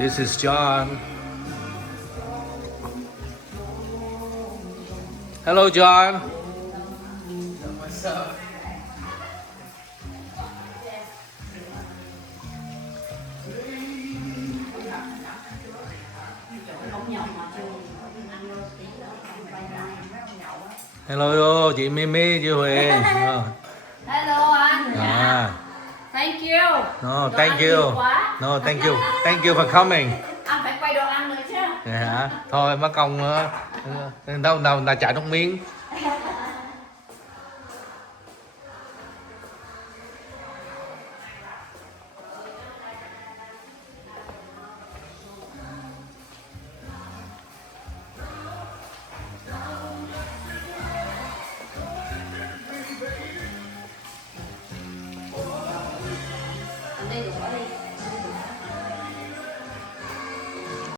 This is John. Hello, John. What's up? Hello, chị Mimi, chị Huyền. Hello anh. À. Thank you. No, Đồ thank ăn you. nhiều quá. No, thank you. Thank you for coming. Anh phải quay đồ ăn nữa chứ. Dạ hả? Thôi mất công đâu là chạy nước miếng. Anh đi đủ đi.